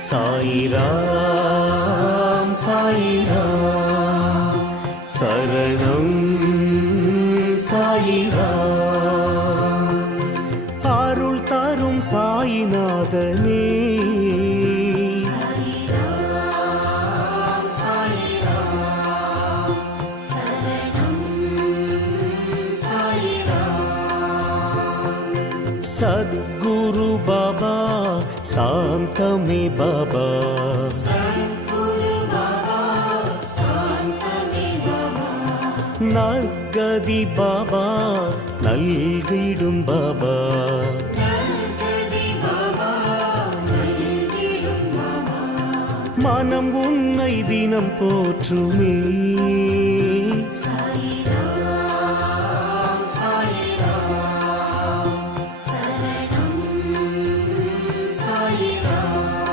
சாயிராம் சாயிராம் சரணம் சாயிராம் அருள் தரும் சாயிநாதனே सद्गुरु बाबा शांतमे बाबा नर्गदि बाबा नल्गिडुम बाबा मनम उन्नै दिनम पोற்றுமே